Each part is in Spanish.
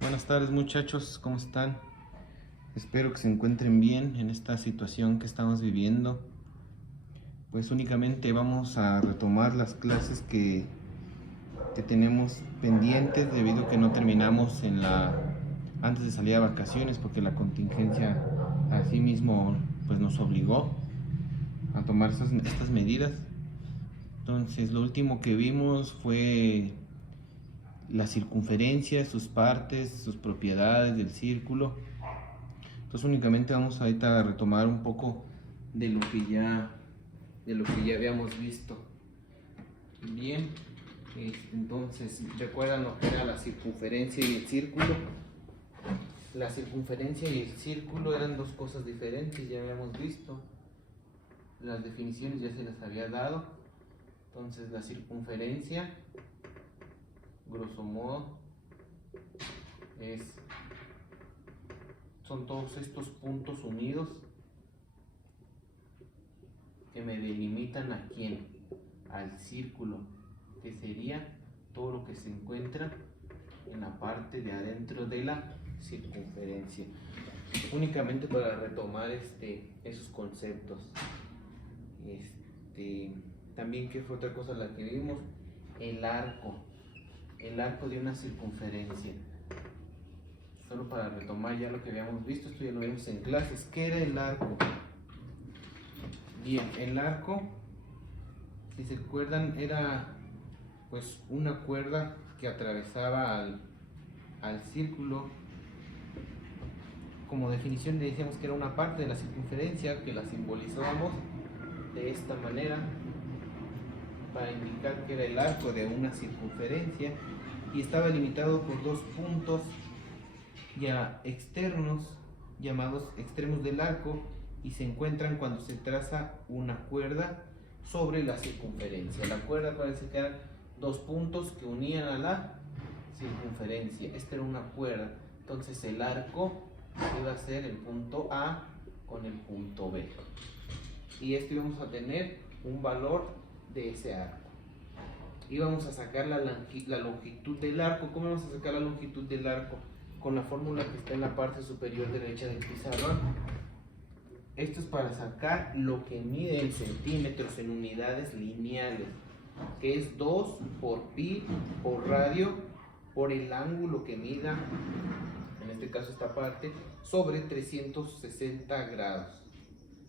Buenas tardes muchachos, ¿cómo están? Espero que se encuentren bien en esta situación que estamos viviendo. Pues únicamente vamos a retomar las clases que tenemos pendientes debido a que no terminamos antes de salir a vacaciones porque la contingencia así mismo pues nos obligó a tomar estas medidas. Entonces lo último que vimos fue la circunferencia, sus partes, sus propiedades del círculo. Entonces únicamente vamos ahorita a retomar un poco de lo que ya habíamos visto. Bien, entonces recuerdan lo que era la circunferencia y el círculo. La circunferencia y el círculo eran dos cosas diferentes, ya habíamos visto. Las definiciones ya se las había dado. Entonces la circunferencia, grosso modo, son todos estos puntos unidos que me delimitan a quién, al círculo, que sería todo lo que se encuentra en la parte de adentro de la circunferencia. Únicamente para retomar esos conceptos. También, ¿qué fue otra cosa la que vimos? El arco de una circunferencia. Solo para retomar ya lo que habíamos visto, esto ya lo vimos en clases. ¿Qué era el arco? Bien, el arco, si se acuerdan, era pues una cuerda que atravesaba al círculo. Como definición le decíamos que era una parte de la circunferencia, que la simbolizábamos de esta manera para indicar que era el arco de una circunferencia, y estaba limitado por dos puntos ya externos llamados extremos del arco, y se encuentran cuando se traza una cuerda sobre la circunferencia. La cuerda parece que eran dos puntos que unían a la circunferencia. Esta era una cuerda, entonces el arco iba a ser el punto A con el punto B, y esto íbamos a tener un valor de ese arco. Íbamos a sacar la longitud del arco. ¿Cómo vamos a sacar la longitud del arco? Con la fórmula que está en la parte superior derecha del pizarrón. Esto es para sacar lo que mide en centímetros en unidades lineales, que es 2 por pi por radio por el ángulo que mida, en este caso esta parte, sobre 360 grados.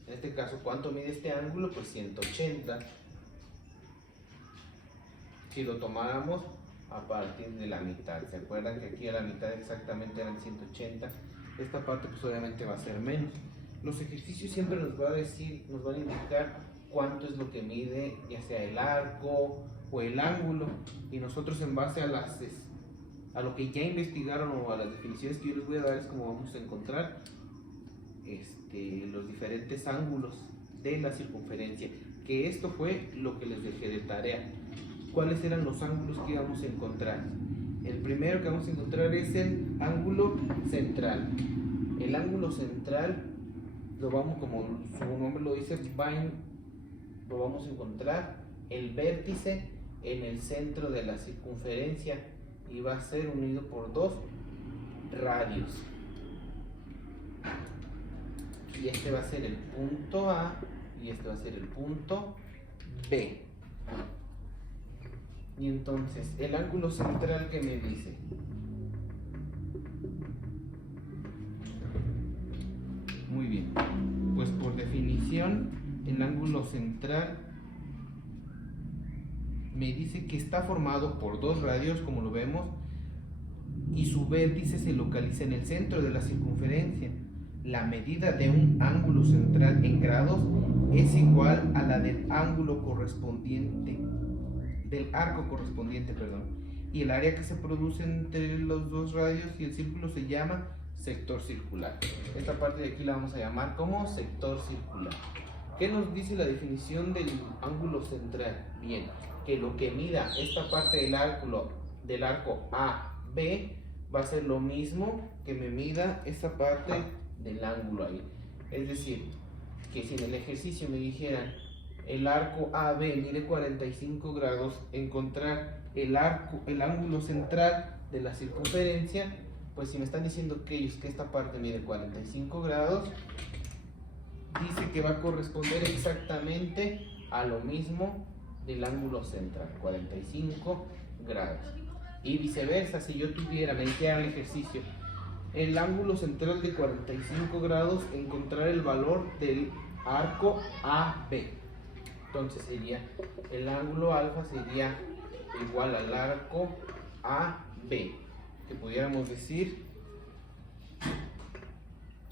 En este caso, ¿cuánto mide este ángulo? Pues 180. Si lo tomáramos a partir de la mitad, ¿se acuerdan que aquí a la mitad exactamente eran 180? Esta parte pues obviamente va a ser menos. Los ejercicios siempre nos van a indicar cuánto es lo que mide, ya sea el arco o el ángulo, y nosotros en base a lo que ya investigaron o a las definiciones que yo les voy a dar es como vamos a encontrar los diferentes ángulos de la circunferencia, que esto fue lo que les dejé de tarea. ¿Cuáles eran los ángulos que íbamos a encontrar? El primero que vamos a encontrar es el ángulo central. El ángulo central como su nombre lo dice, lo vamos a encontrar el vértice en el centro de la circunferencia, y va a ser unido por dos radios. Y este va a ser el punto A y este va a ser el punto B. Y entonces, el ángulo central, ¿qué me dice? Muy bien, pues por definición, el ángulo central me dice que está formado por dos radios, como lo vemos, y su vértice se localiza en el centro de la circunferencia. La medida de un ángulo central en grados es igual a la del ángulo correspondiente, del arco correspondiente, y el área que se produce entre los dos radios y el círculo se llama sector circular. Esta parte de aquí la vamos a llamar como sector circular. ¿Qué nos dice la definición del ángulo central? Bien, que lo que mida esta parte del arco AB va a ser lo mismo que me mida esta parte del ángulo ahí. Es decir, que si en el ejercicio me dijeran el arco AB mide 45 grados, encontrar el ángulo central de la circunferencia Pues si me están diciendo que esta parte mide 45 grados, dice que va a corresponder exactamente a lo mismo del ángulo central, 45 grados. Y viceversa, si yo tuviera, me dijera el ejercicio, el ángulo central de 45 grados, encontrar el valor del arco AB. Entonces sería, el ángulo alfa sería igual al arco AB, que pudiéramos decir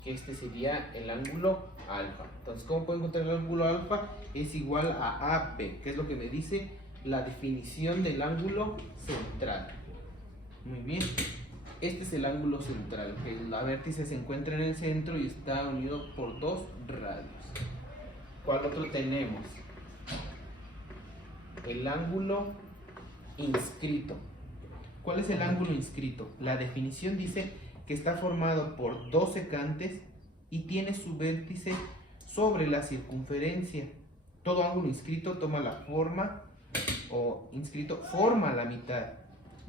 que este sería el ángulo alfa. Entonces, ¿cómo puedo encontrar el ángulo alfa? Es igual a AB, que es lo que me dice la definición del ángulo central. Muy bien, este es el ángulo central, que la vértice se encuentra en el centro y está unido por dos radios. ¿Cuál otro tenemos? El ángulo inscrito. ¿Cuál es el ángulo inscrito? La definición dice que está formado por dos secantes y tiene su vértice sobre la circunferencia. Todo ángulo inscrito toma la forma, o inscrito forma la mitad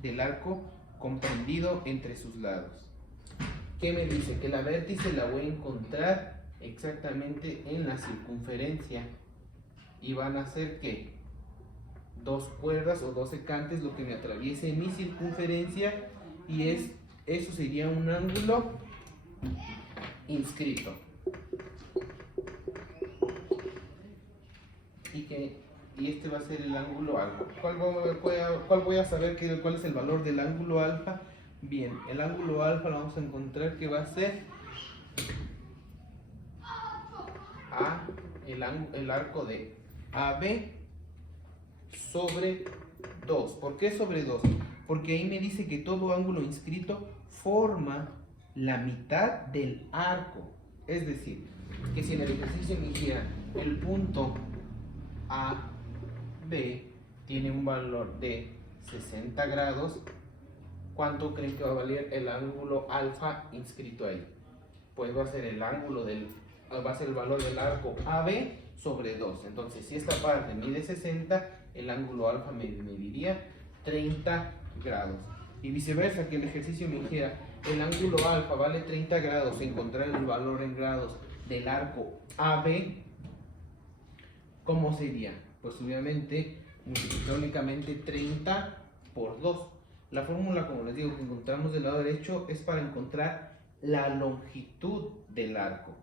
del arco comprendido entre sus lados. ¿Qué me dice? Que la vértice la voy a encontrar exactamente en la circunferencia. Y van a ser ¿qué? Dos cuerdas o dos secantes lo que me atraviese mi circunferencia, y eso sería un ángulo inscrito. Y este va a ser el ángulo alfa. ¿Cuál voy a saber cuál es el valor del ángulo alfa? Bien, el ángulo alfa lo vamos a encontrar que va a ser el arco de AB sobre 2. ¿Por qué sobre 2? Porque ahí me dice que todo ángulo inscrito forma la mitad del arco. Es decir, que si en el ejercicio me dijera el punto AB tiene un valor de 60 grados, ¿cuánto creen que va a valer el ángulo alfa inscrito ahí? Pues va a ser el valor del arco AB sobre 2. Entonces, si esta parte mide 60, el ángulo alfa me mediría 30 grados. Y viceversa, que el ejercicio me dijera el ángulo alfa vale 30 grados, encontrar el valor en grados del arco AB, ¿cómo sería? Pues obviamente multiplicar únicamente 30 por 2. La fórmula, como les digo, que encontramos del lado derecho es para encontrar la longitud del arco.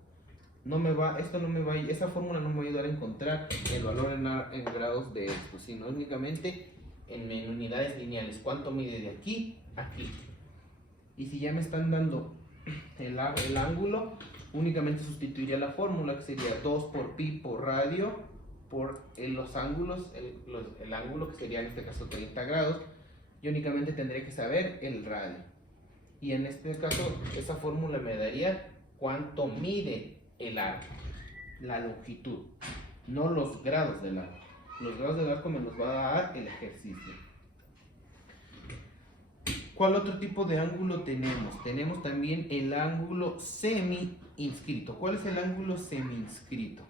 Esta fórmula no me va a ayudar a encontrar el valor en grados de esto, sino únicamente en unidades lineales. ¿Cuánto mide de aquí a aquí? Y si ya me están dando el ángulo, únicamente sustituiría la fórmula, que sería 2 por pi por radio por los ángulos, el ángulo que sería en este caso 30 grados. Yo únicamente tendría que saber el radio. Y en este caso, esa fórmula me daría cuánto mide el arco, la longitud, no los grados del arco. Los grados del arco me los va a dar el ejercicio. ¿Cuál otro tipo de ángulo tenemos? Tenemos también el ángulo semi-inscrito. ¿Cuál es el ángulo semi-inscrito?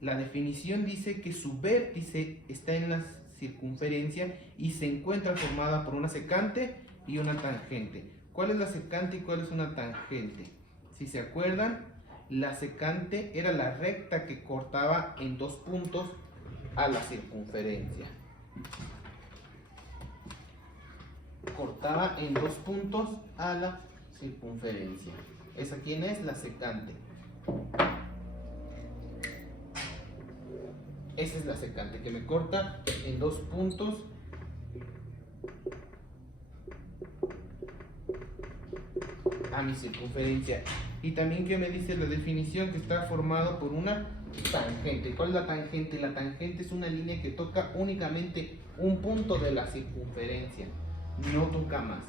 La definición dice que su vértice está en la circunferencia y se encuentra formada por una secante y una tangente. ¿Cuál es la secante y cuál es una tangente? Si se acuerdan, la secante era la recta que cortaba en dos puntos a la circunferencia. Cortaba en dos puntos a la circunferencia. ¿Esa quién es? La secante. Esa es la secante, que me corta en dos puntos a mi circunferencia. Y también que me dice la definición que está formado por una tangente. ¿Cuál es la tangente? La tangente es una línea que toca únicamente un punto de la circunferencia, no toca más.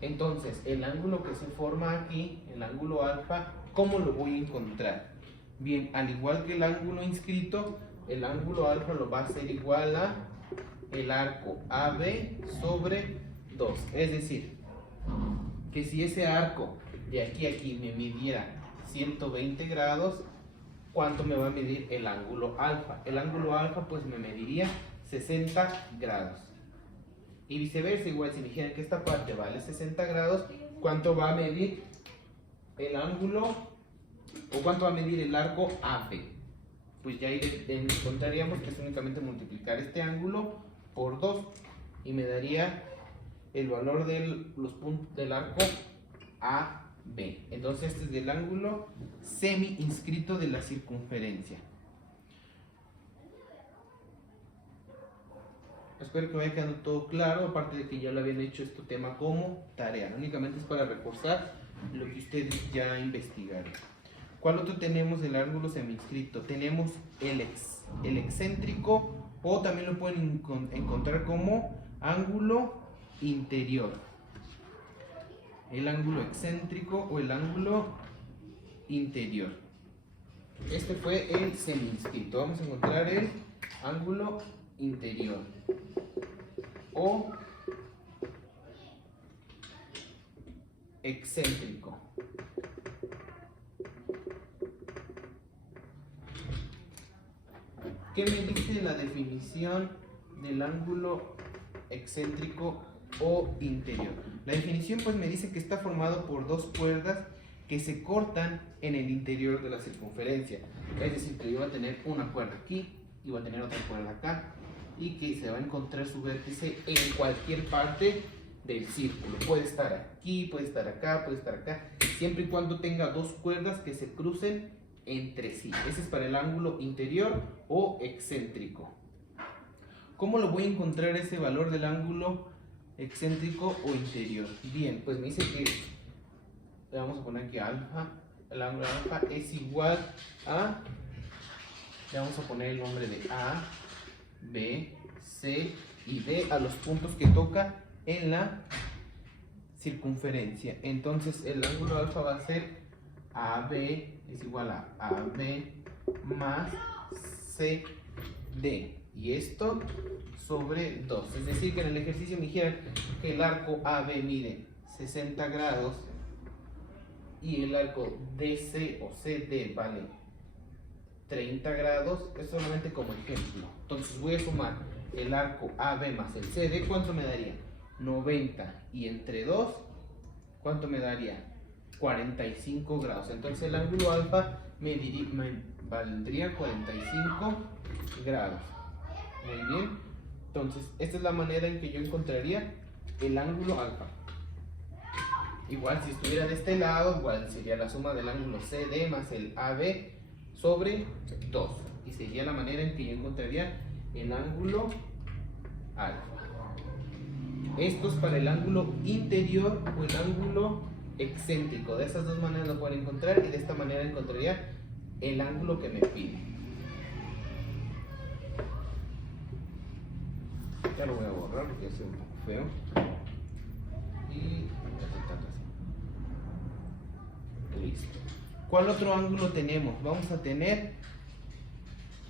Entonces, el ángulo que se forma aquí, el ángulo alfa, ¿cómo lo voy a encontrar? Bien, al igual que el ángulo inscrito, el ángulo alfa lo va a ser igual a el arco AB sobre 2. Es decir, que si ese arco de aquí a aquí me midiera 120 grados, ¿cuánto me va a medir el ángulo alfa? El ángulo alfa pues me mediría 60 grados. Y viceversa, igual si me dijeran que esta parte vale 60 grados, ¿cuánto va a medir el ángulo o cuánto va a medir el arco AB? Pues ya ahí encontraríamos que es únicamente multiplicar este ángulo por 2 y me daría el valor los puntos del arco AB. Entonces este es el ángulo semi inscrito de la circunferencia. Espero que vaya quedando todo claro, aparte de que ya lo habían hecho este tema como tarea. Únicamente es para reforzar lo que ustedes ya investigaron. ¿Cuál otro tenemos del ángulo semi-inscrito? Tenemos el excéntrico, o también lo pueden encontrar como ángulo interior. El ángulo excéntrico o el ángulo interior. Este fue el semi-inscrito. Vamos a encontrar el ángulo interior o excéntrico. ¿Qué me dice la definición del ángulo excéntrico o interior? La definición pues me dice que está formado por dos cuerdas que se cortan en el interior de la circunferencia. Es decir, que yo voy a tener una cuerda aquí y voy a tener otra cuerda acá, y que se va a encontrar su vértice en cualquier parte del círculo. Puede estar aquí, puede estar acá, siempre y cuando tenga dos cuerdas que se crucen entre sí. Ese es para el ángulo interior o excéntrico. ¿Cómo lo voy a encontrar ese valor del ángulo excéntrico o interior? Bien, pues me dice que le vamos a poner aquí alfa. El ángulo alfa es igual a, le vamos a poner el nombre de A, B, C y D a los puntos que toca en la circunferencia. Entonces el ángulo alfa va a ser AB es igual a AB más CD, y esto sobre 2. Es decir, que en el ejercicio me dijeran que el arco AB mide 60 grados y el arco DC o CD vale 30 grados, es solamente como ejemplo. Entonces voy a sumar el arco AB más el CD. ¿Cuánto me daría? 90, y entre 2, ¿cuánto me daría? 45 grados. Entonces el ángulo alfa me valdría 45 grados. Muy bien. Entonces esta es la manera en que yo encontraría el ángulo alfa. Igual si estuviera de este lado, igual sería la suma del ángulo CD más el AB sobre 2, y sería la manera en que yo encontraría el ángulo alfa. Esto es para el ángulo interior o el ángulo excéntrico. De esas dos maneras lo pueden encontrar, y de esta manera encontraría el ángulo que me pide. Ya lo voy a borrar porque es un poco feo. Y listo. ¿Cuál otro ángulo tenemos? Vamos a tener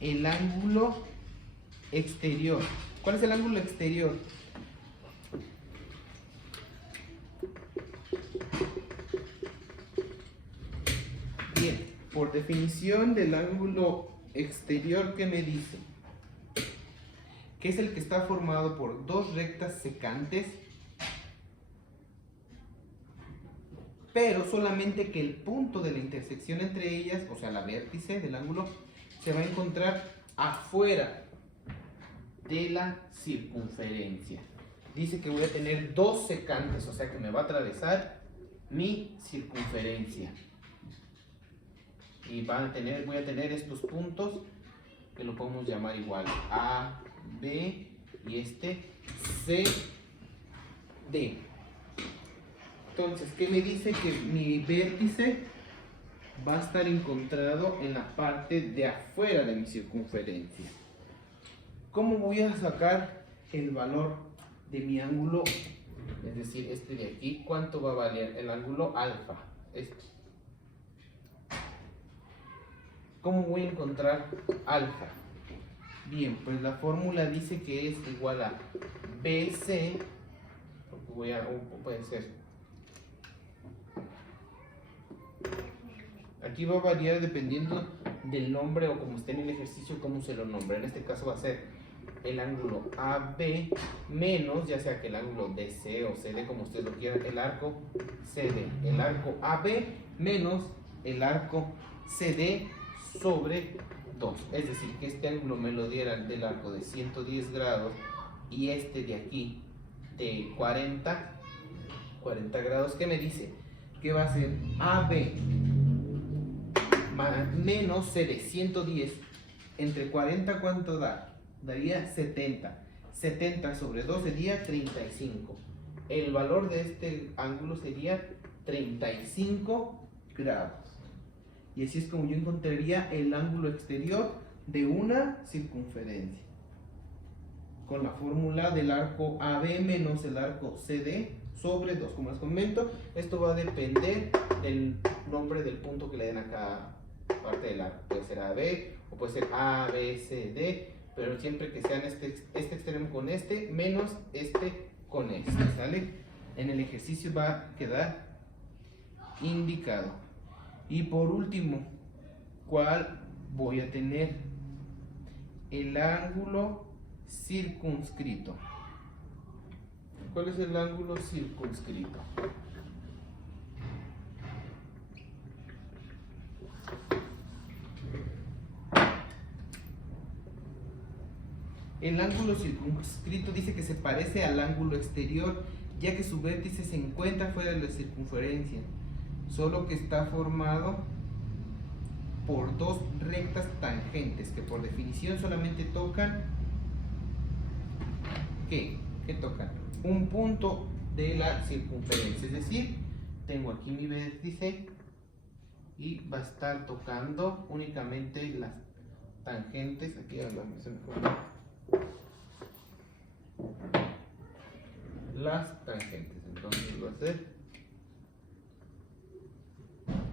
el ángulo exterior. ¿Cuál es el ángulo exterior? Bien, por definición del ángulo exterior, ¿qué me dice? Que es el que está formado por dos rectas secantes, pero solamente que el punto de la intersección entre ellas, o sea, la vértice del ángulo, se va a encontrar afuera de la circunferencia. Dice que voy a tener dos secantes, o sea que me va a atravesar mi circunferencia. Y voy a tener estos puntos que lo podemos llamar igual A, B y este C, D. Entonces, ¿qué me dice? Que mi vértice va a estar encontrado en la parte de afuera de mi circunferencia. ¿Cómo voy a sacar el valor de mi ángulo? Es decir, este de aquí, ¿cuánto va a valer? El ángulo alfa. Este. ¿Cómo voy a encontrar alfa? Bien, pues la fórmula dice que es igual a BC, puede ser. Aquí va a variar dependiendo del nombre o como esté en el ejercicio, cómo se lo nombra. En este caso va a ser el ángulo AB menos, ya sea que el ángulo DC o CD, como ustedes lo quieran, el arco CD. El arco AB menos el arco CD sobre 2. Es decir, que este ángulo me lo diera del arco de 110 grados y este de aquí de 40 grados. ¿Qué me dice? Que va a ser AB menos CD, 110 entre 40, ¿cuánto da? Daría 70. 70 sobre 2 sería 35. El valor de este ángulo sería 35 grados. Y así es como yo encontraría el ángulo exterior de una circunferencia. Con la fórmula del arco AB menos el arco CD sobre 2. Como les comento, esto va a depender del nombre del punto que le den a cada parte del arco. Puede ser AB o puede ser ABCD, pero siempre que sean este extremo con este menos este con este, ¿sale? En el ejercicio va a quedar indicado. Y por último, ¿cuál voy a tener? El ángulo circunscrito. ¿Cuál es el ángulo circunscrito? El ángulo circunscrito dice que se parece al ángulo exterior, ya que su vértice se encuentra fuera de la circunferencia, solo que está formado por dos rectas tangentes que por definición solamente tocan ¿qué tocan? Un punto de la circunferencia. Es decir, tengo aquí mi vértice y va a estar tocando únicamente las tangentes. Aquí las tangentes. Entonces va a ser,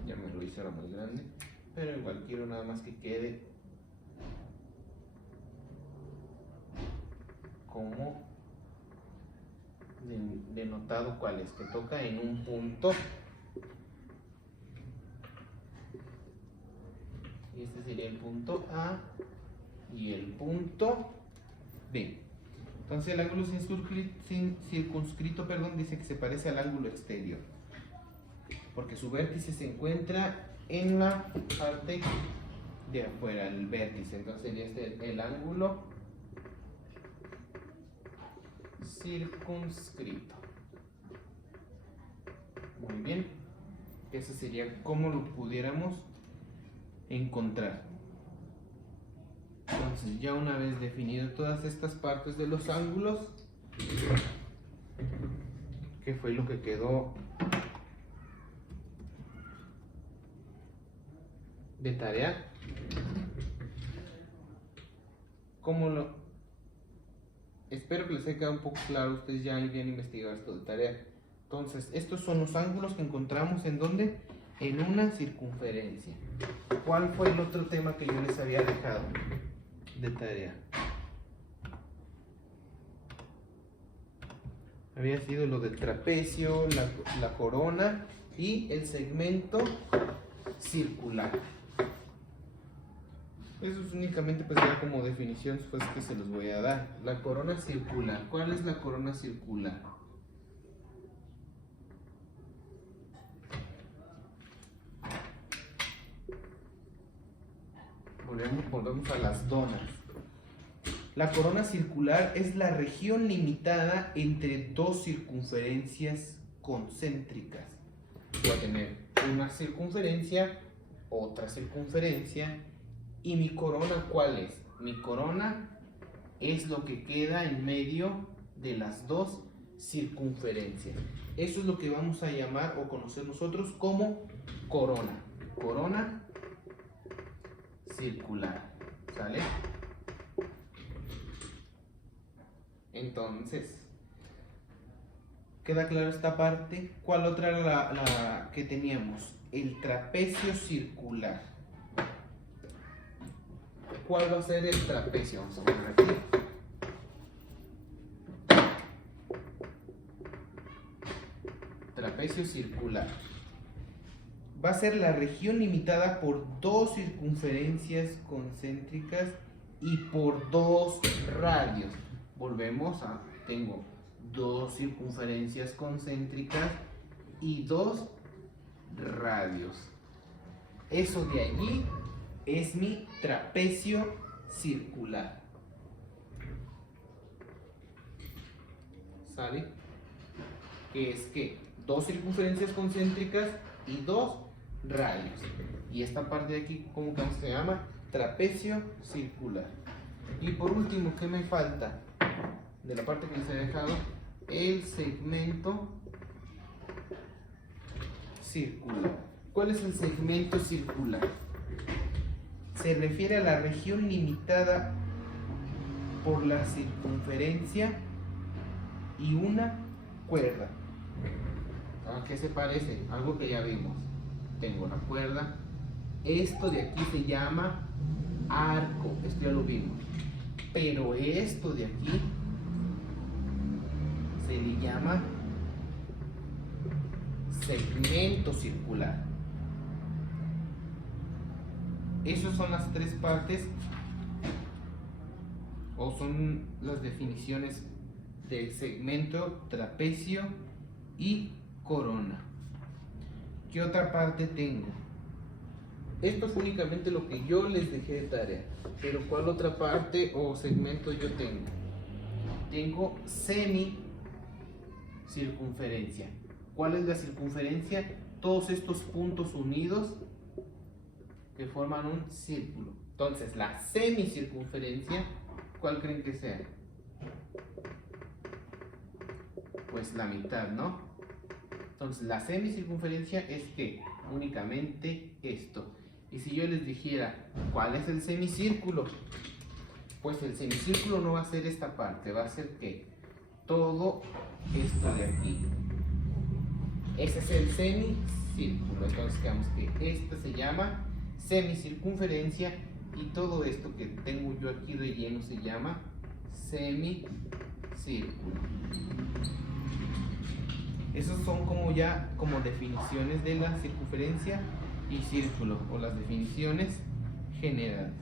ya me lo hice ahora muy grande, pero igual quiero nada más que quede como denotado cuál es, que toca en un punto, y este sería el punto A y el punto B. Entonces el ángulo circunscrito, dice que se parece al ángulo exterior, porque su vértice se encuentra en la parte de afuera, el vértice. Entonces sería este el ángulo circunscrito. Muy bien, ese sería como lo pudiéramos encontrar. Entonces, ya una vez definido todas estas partes de los ángulos, ¿qué fue lo que quedó de tarea? Espero que les haya quedado un poco claro. Ustedes ya habían investigado esto de tarea. Entonces, estos son los ángulos que encontramos en ¿dónde? En una circunferencia. ¿Cuál fue el otro tema que yo les había dejado de tarea? Había sido lo del trapecio, la corona y el segmento circular. Eso es únicamente pues ya como definición pues, que se los voy a dar. La corona circular. ¿Cuál es la corona circular? Volvemos a las donas. La corona circular es la región limitada entre dos circunferencias concéntricas. Voy a tener una circunferencia, otra circunferencia, y mi corona, ¿cuál es? Mi corona es lo que queda en medio de las dos circunferencias. Eso es lo que vamos a llamar o conocer nosotros como corona. Corona circular. ¿Sale? Entonces, ¿queda claro esta parte? ¿Cuál otra era la que teníamos? El trapecio circular. ¿Cuál va a ser el trapecio? Vamos a poner aquí. Trapecio circular. Va a ser la región limitada por dos circunferencias concéntricas y por 2 radios. Volvemos a, tengo 2 circunferencias concéntricas y 2 radios. Eso de allí es mi trapecio circular. ¿Sale? Que es que 2 circunferencias concéntricas y 2 radios. Y esta parte de aquí, ¿cómo que se llama? Trapecio circular. Y por último, ¿qué me falta? De la parte que les he dejado, el segmento circular. ¿Cuál es el segmento circular? Se refiere a la región limitada por la circunferencia y una cuerda. ¿A qué se parece? Algo que ya vimos. Tengo la cuerda. Esto de aquí se llama arco. Esto ya lo vimos. Pero esto de aquí se le llama segmento circular. Esas son las 3 partes, o son las definiciones del segmento, trapecio y corona. ¿Qué otra parte tengo? Esto fue únicamente lo que yo les dejé de tarea. Pero ¿cuál otra parte o segmento yo tengo? Tengo semicircunferencia. ¿Cuál es la circunferencia? Todos estos puntos unidos que forman un círculo. Entonces, la semicircunferencia, ¿cuál creen que sea? Pues la mitad, ¿no? Entonces, la semicircunferencia es que únicamente esto. Y si yo les dijera, ¿cuál es el semicírculo? Pues el semicírculo no va a ser esta parte, va a ser que todo esto de aquí. Ese es el semicírculo. Entonces, digamos que esto se llama semicircunferencia y todo esto que tengo yo aquí relleno se llama semicírculo. Esos son como definiciones de la circunferencia y círculo, o las definiciones generales.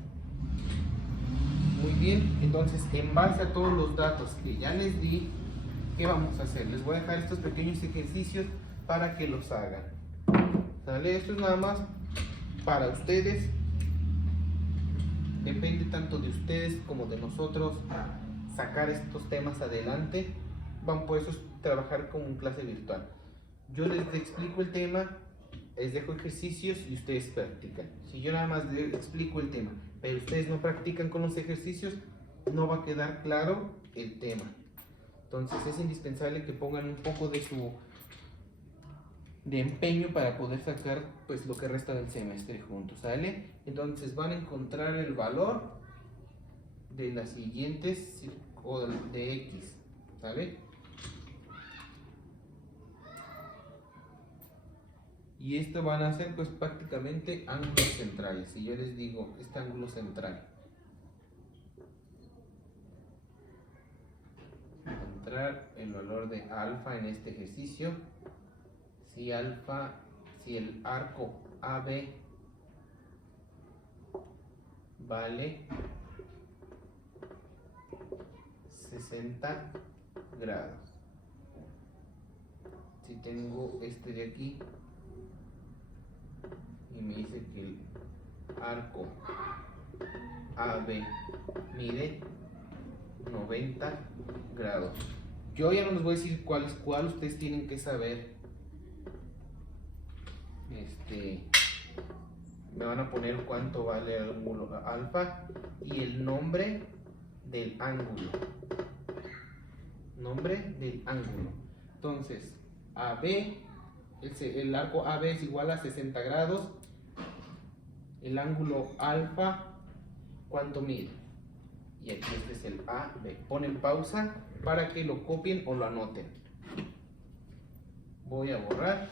Muy bien, entonces en base a todos los datos que ya les di, ¿qué vamos a hacer? Les voy a dejar estos pequeños ejercicios para que los hagan. ¿Sale? Esto es nada más para ustedes. Depende tanto de ustedes como de nosotros sacar estos temas adelante. Van por eso trabajar como en clase virtual. Yo les explico el tema, les dejo ejercicios y ustedes practican. Si yo nada más les explico el tema, pero ustedes no practican con los ejercicios, no va a quedar claro el tema. Entonces es indispensable que pongan un poco de empeño para poder sacar pues lo que resta del semestre juntos, ¿sale? Entonces van a encontrar el valor de las siguientes, o de X, ¿sale? Y esto van a ser pues prácticamente ángulos centrales. Si yo les digo este ángulo central, encontrar el valor de alfa en este ejercicio. Si el arco AB vale 60 grados. Si tengo este de aquí y me dice que el arco AB mide 90 grados. Yo ya no les voy a decir cuál es cuál, ustedes tienen que saber. Me van a poner cuánto vale el ángulo alfa y el nombre del ángulo. Nombre del ángulo. Entonces, AB, el arco AB es igual a 60 grados. El ángulo alfa, ¿cuánto mide? Y aquí este es el AB. Ponen pausa para que lo copien o lo anoten. Voy a borrar.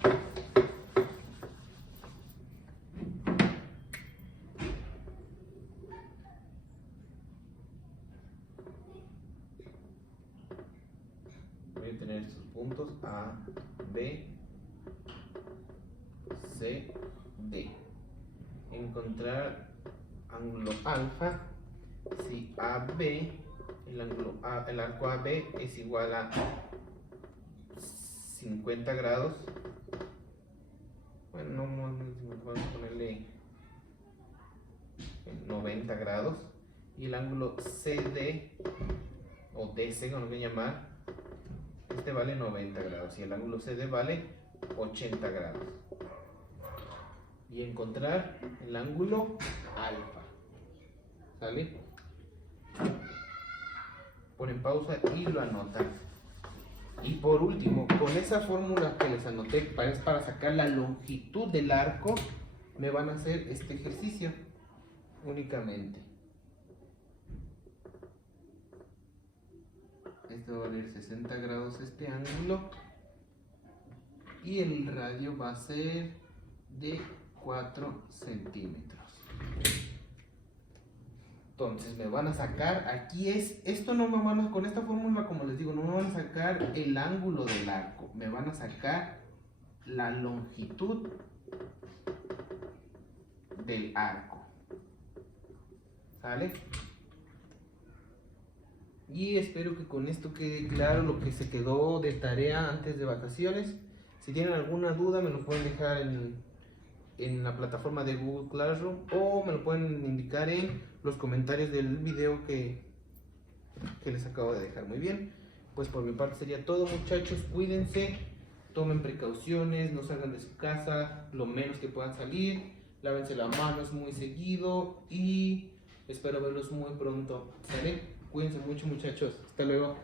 Voy a tener sus puntos A, B, C, D. Encontrar ángulo alfa si AB, el arco AB es igual a 50 grados, bueno, vamos a ponerle 90 grados, y el ángulo CD o DC, como lo voy a llamar, este vale 90 grados y el ángulo CD vale 80 grados. Y encontrar el ángulo alfa. ¿Sale? Ponen pausa y lo anotan. Y por último, con esa fórmula que les anoté para sacar la longitud del arco, me van a hacer este ejercicio únicamente. Este va a valer 60 grados este ángulo y el radio va a ser de 4 centímetros. Entonces me van a sacar, aquí esto no me van a, con esta fórmula, como les digo, no me van a sacar el ángulo del arco, me van a sacar la longitud del arco. ¿Sale? Y espero que con esto quede claro lo que se quedó de tarea antes de vacaciones. Si tienen alguna duda me lo pueden dejar en la plataforma de Google Classroom o me lo pueden indicar en los comentarios del video que les acabo de dejar. Muy bien, pues por mi parte sería todo, muchachos. Cuídense, tomen precauciones, no salgan de su casa lo menos que puedan salir, lávense las manos muy seguido y espero verlos muy pronto. ¿Sale? Cuídense mucho, muchachos. Hasta luego.